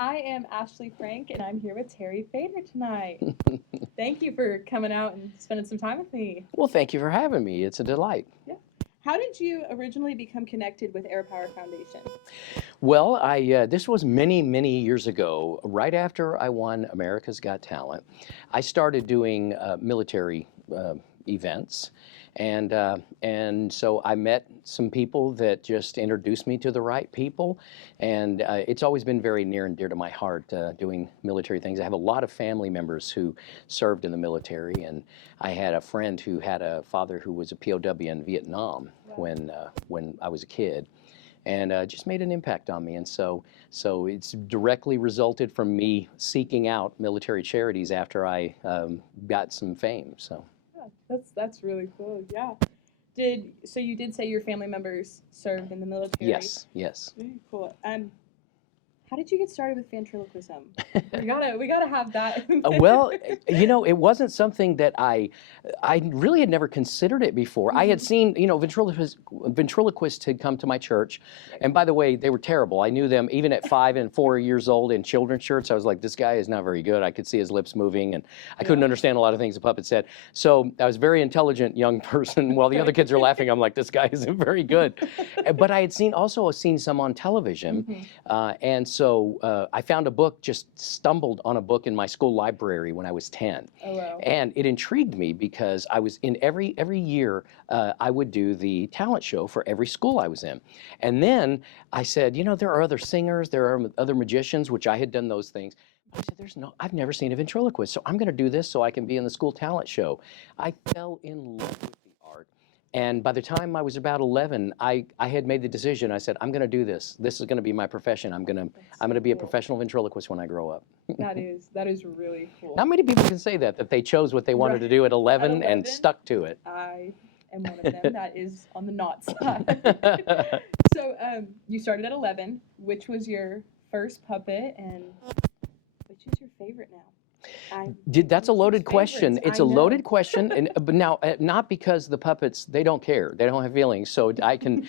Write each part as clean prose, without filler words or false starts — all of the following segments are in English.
I am Ashleigh Frank, and I'm here with Terry Fator tonight. Thank you for coming out and spending some time with me. Well, thank you for having me. It's a delight. Yeah. How did you originally become connected with Airpower Foundation? Well, this was many, many years ago, right after I won America's Got Talent. I started doing military events, and so I met some people that just introduced me to the right people, and it's always been very near and dear to my heart doing military things. I have a lot of family members who served in the military, and I had a friend who had a father who was a POW in Vietnam when I was a kid. And just made an impact on me, and so it's directly resulted from me seeking out military charities after I got some fame. So yeah, that's really cool. Yeah. So you did say your family members served in the military? Yes, yes. Very cool. How did you get started with ventriloquism? we gotta have that. Well, you know, it wasn't something that I really had never considered it before. I had seen, you know, ventriloquists had come to my church, and by the way, they were terrible. I knew them even at 5 and 4 years old in children's church. I was like, this guy is not very good. I could see his lips moving, and I couldn't understand a lot of things the puppet said. So I was a very intelligent young person. While the other kids are laughing, I'm like, this guy isn't very good. But I had also seen some on television, and so I found a book, just stumbled on a book in my school library when I was 10. Oh, wow. And it intrigued me because I was in every year I would do the talent show for every school I was in. And then I said, you know, there are other singers, there are other magicians, which I had done those things. I said, I've never seen a ventriloquist, so I'm going to do this so I can be in the school talent show. I fell in love with the art. And by the time I was about 11, I had made the decision. I said, I'm going to do this. This is going to be my profession. I'm going to be a professional ventriloquist when I grow up. That is really cool. Not many people can say that they chose what they wanted to do at 11 and stuck to it. I am one of them. That is on the not side. So you started at 11. Which was your first puppet, and which is your favorite now? That's a loaded question. It's a loaded question, and but now not because the puppets, they don't care, they don't have feelings. So I can,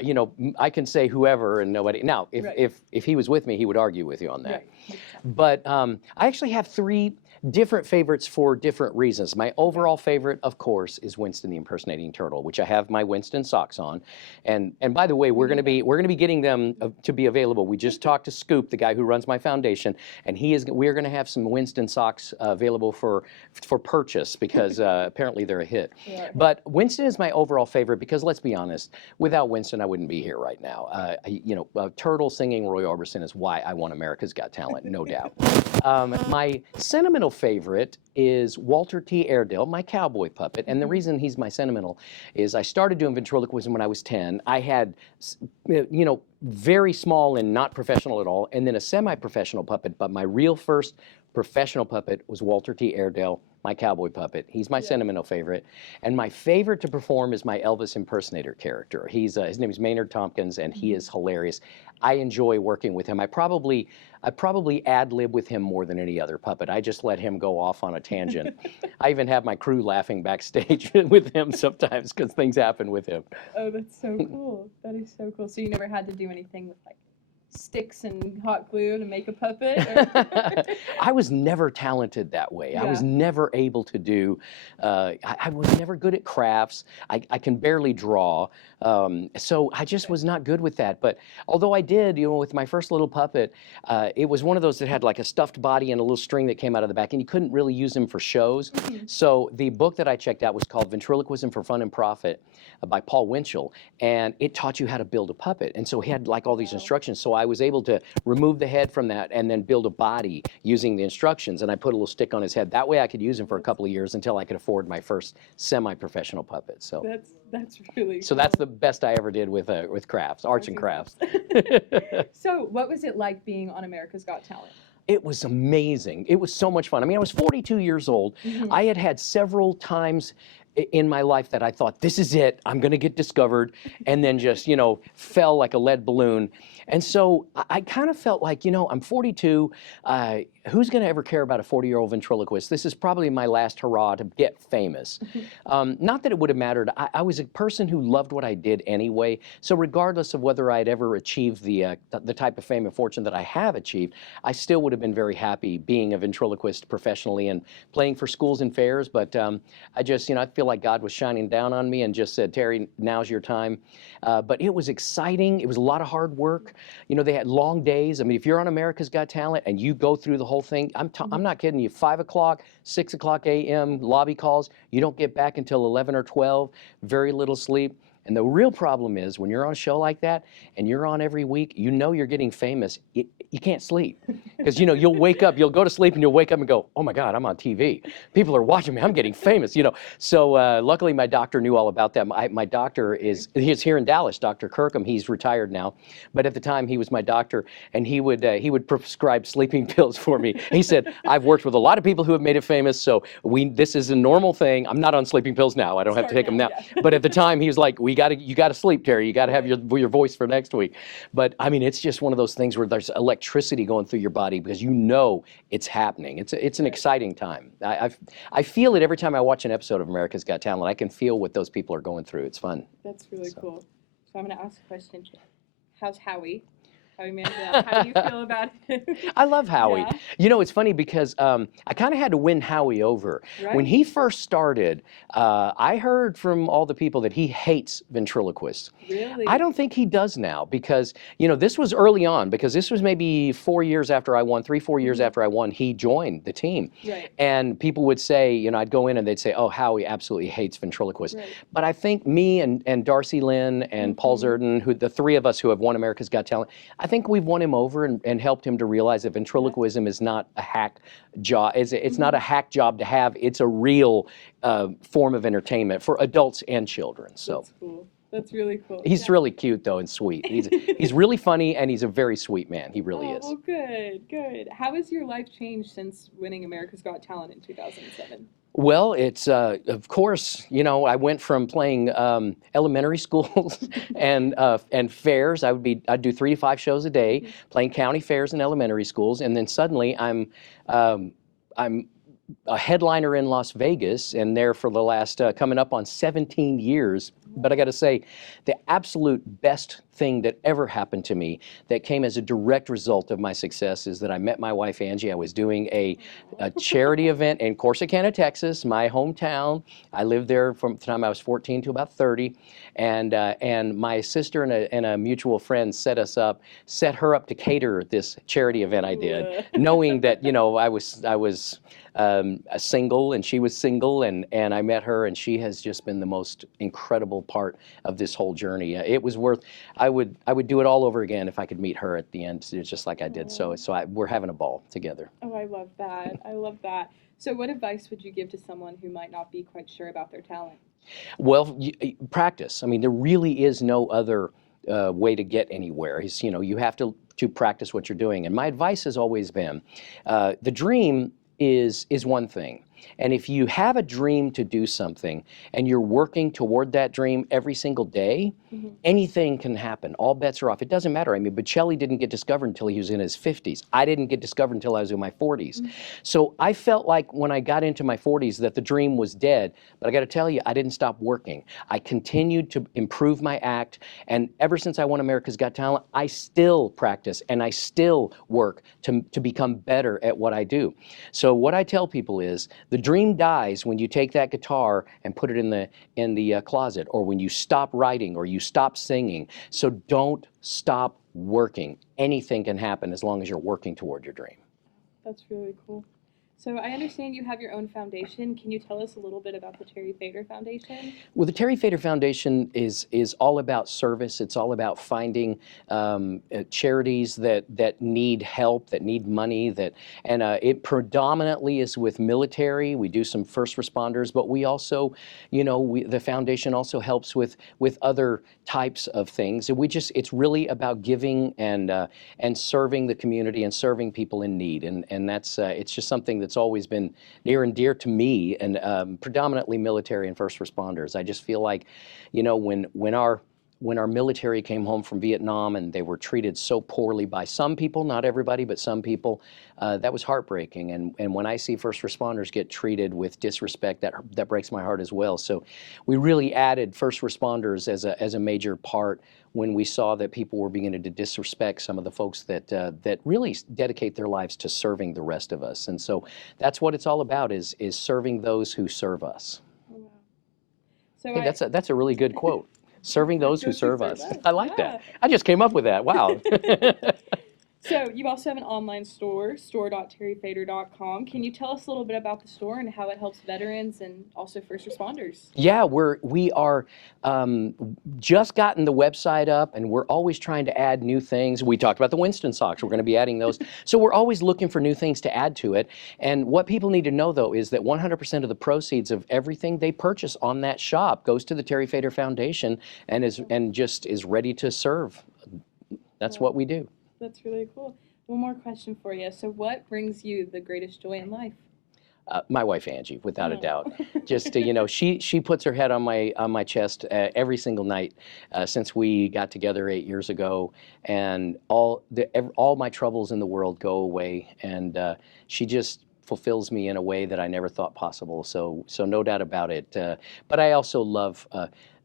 you know, I can say whoever and nobody. Now, if he was with me, he would argue with you on that. Right. But I actually have 3 different favorites for different reasons. My overall favorite, of course, is Winston the Impersonating Turtle, which I have my Winston socks on. And by the way, we're going to be getting them to be available. We just talked to Scoop, the guy who runs my foundation, and we're going to have some Winston socks available for purchase because apparently they're a hit. Yeah. But Winston is my overall favorite because, let's be honest, without Winston, I wouldn't be here right now. You know, Turtle singing Roy Orbison is why I won America's Got Talent, no doubt. My sentimental favorite is Walter T. Airedale, my cowboy puppet. And the reason he's my sentimental is I started doing ventriloquism when I was 10. I had, you know, very small and not professional at all, and then a semi-professional puppet, but my real first professional puppet was Walter T. Airedale, my cowboy puppet. He's my sentimental favorite. And my favorite to perform is my Elvis impersonator character. His name is Maynard Tompkins, and he is hilarious. I enjoy working with him. I probably ad-lib with him more than any other puppet. I just let him go off on a tangent. I even have my crew laughing backstage with him sometimes because things happen with him. Oh, that's so cool. That is so cool. So you never had to do anything with like sticks and hot glue to make a puppet? I was never talented that way. Yeah. I was never able to do, I was never good at crafts. I can barely draw. So I just was not good with that. But although I did, you know, with my first little puppet, it was one of those that had like a stuffed body and a little string that came out of the back, and you couldn't really use them for shows. So the book that I checked out was called Ventriloquism for Fun and Profit by Paul Winchell, and it taught you how to build a puppet. And so he had like all these instructions. So I was able to remove the head from that and then build a body using the instructions. And I put a little stick on his head. That way I could use him for a couple of years until I could afford my first semi-professional puppet. So that's really so cool. That's the best I ever did with crafts, arts and crafts. So what was it like being on America's Got Talent? It was amazing. It was so much fun. I mean, I was 42 years old. I had several times in my life that I thought, this is it, I'm going to get discovered, and then just, you know, fell like a lead balloon. And so I kind of felt like, I'm 42. Who's going to ever care about a 40-year-old ventriloquist? This is probably my last hurrah to get famous. Not that it would have mattered. I was a person who loved what I did anyway. So regardless of whether I'd ever achieved the type of fame and fortune that I have achieved, I still would have been very happy being a ventriloquist professionally and playing for schools and fairs. But I just, I feel like God was shining down on me and just said, Terry, now's your time. But it was exciting. It was a lot of hard work. They had long days. I mean, if you're on America's Got Talent and you go through the whole thing, I'm not kidding you, 5 o'clock, 6 o'clock a.m. lobby calls, you don't get back until 11 or 12, very little sleep. And the real problem is when you're on a show like that and you're on every week, you're getting famous, you can't sleep. Because, you'll wake up, you'll go to sleep and you'll wake up and go, oh my God, I'm on TV. People are watching me, I'm getting famous, So luckily my doctor knew all about that. My doctor he's here in Dallas, Dr. Kirkham, he's retired now. But at the time he was my doctor and he would prescribe sleeping pills for me. He said, I've worked with a lot of people who have made it famous, so this is a normal thing. I'm not on sleeping pills now, I don't have to take them now. Yeah. But at the time he was like, you got to sleep, Terry. You got to have your voice for next week. But I mean, it's just one of those things where there's electricity going through your body because it's happening. It's an exciting time. I feel it every time I watch an episode of America's Got Talent. I can feel what those people are going through. It's fun. That's really cool. So I'm going to ask a question. How's Howie? Howie Mandel. How do you feel about him? I love Howie. Yeah. It's funny because I kind of had to win Howie over. Right. When he first started, I heard from all the people that he hates ventriloquists. Really? I don't think he does now because, this was early on because this was maybe 4 years after I won, 3-4 years after I won, he joined the team. Right. And people would say, I'd go in and they'd say, oh, Howie absolutely hates ventriloquists. Right. But I think me and Darcy Lynn and Paul Zerden, the three of us who have won America's Got Talent, I think we've won him over and helped him to realize that ventriloquism is not a hack job. It's not a hack job to have. It's a real form of entertainment for adults and children. So that's cool. That's really cool. He's really cute though and sweet. He's really funny and he's a very sweet man. He really is. Oh, good, good. How has your life changed since winning America's Got Talent in 2007? Well, it's of course, I went from playing elementary schools and fairs. I'd do 3 to 5 shows a day, playing county fairs and elementary schools, and then suddenly I'm a headliner in Las Vegas, and there for the last coming up on 17 years. But I got to say, the absolute best thing that ever happened to me that came as a direct result of my success is that I met my wife, Angie. I was doing a charity event in Corsicana, Texas, my hometown. I lived there from the time I was 14 to about 30. And my sister and a mutual friend set her up to cater this charity event I did, knowing that, I was single and she was single, and I met her, and she has just been the most incredible part of this whole journey. It was worth. I would do it all over again if I could meet her at the end, just like I did. So we're having a ball together. Oh, I love that. I love that. So what advice would you give to someone who might not be quite sure about their talent? Well, practice. I mean, there really is no other way to get anywhere. You have to practice what you're doing. And my advice has always been, the dream is one thing. And if you have a dream to do something and you're working toward that dream every single day, anything can happen. All bets are off. It doesn't matter. I mean, Bocelli didn't get discovered until he was in his 50s. I didn't get discovered until I was in my 40s. So I felt like when I got into my 40s that the dream was dead. But I got to tell you, I didn't stop working. I continued to improve my act. And ever since I won America's Got Talent, I still practice and I still work to become better at what I do. So what I tell people is the dream dies when you take that guitar and put it in the closet, or when you stop writing or you stop singing. So don't stop working. Anything can happen as long as you're working toward your dream. That's really cool. So I understand you have your own foundation. Can you tell us a little bit about the Terry Fator Foundation? Well, the Terry Fator Foundation is all about service. It's all about finding charities that need help, that need money, and it predominantly is with military. We do some first responders, but we also, the foundation also helps with other types of things. And it's really about giving and serving the community and serving people in need. And that's it's just something that's always been near and dear to me, and predominantly military and first responders. I just feel like, when our when our military came home from Vietnam and they were treated so poorly by some people, not everybody, but some people, that was heartbreaking. And when I see first responders get treated with disrespect, that breaks my heart as well. So we really added first responders as a major part when we saw that people were beginning to disrespect some of the folks that really dedicate their lives to serving the rest of us. And so that's what it's all about, is serving those who serve us. Oh, wow. So Hey, that's a really good quote. Serving those who serve us. I like Yeah. that. I just came up with that. Wow. So you also have an online store, store.terryfator.com. Can you tell us a little bit about the store and how it helps veterans and also first responders? Yeah, we are just gotten the website up, and we're always trying to add new things. We talked about the Winston socks. We're going to be adding those. So we're always looking for new things to add to it. And what people need to know, though, is that 100% of the proceeds of everything they purchase on that shop goes to the Terry Fator Foundation and just is ready to serve. That's what we do. That's really cool. One more question for you. So what brings you the greatest joy in life? My wife Angie, without a doubt. Just she puts her head on my chest every single night since we got together 8 years ago, and all my troubles in the world go away, and she just fulfills me in a way that I never thought possible. So no doubt about it. But I also love.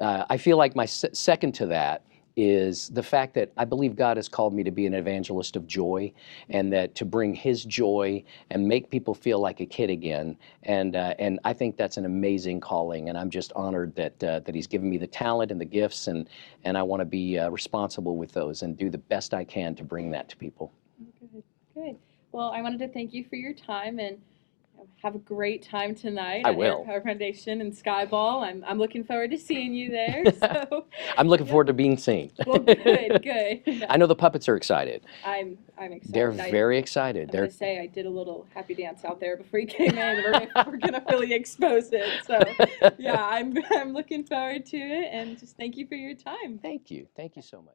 I feel like my second to that is the fact that I believe God has called me to be an evangelist of joy, and that to bring His joy and make people feel like a kid again. And I think that's an amazing calling, and I'm just honored that He's given me the talent and the gifts, and I want to be responsible with those and do the best I can to bring that to people. Good. Well, I wanted to thank you for your time, and have a great time tonight I at will. Airpower Foundation and Skyball. I'm looking forward to seeing you there. So I'm looking forward to being seen. Well, good. I know the puppets are excited. I'm excited. They're very excited. I'm gonna say I did a little happy dance out there before you came in. We're gonna really expose it. So yeah, I'm looking forward to it, and just thank you for your time. Thank you so much.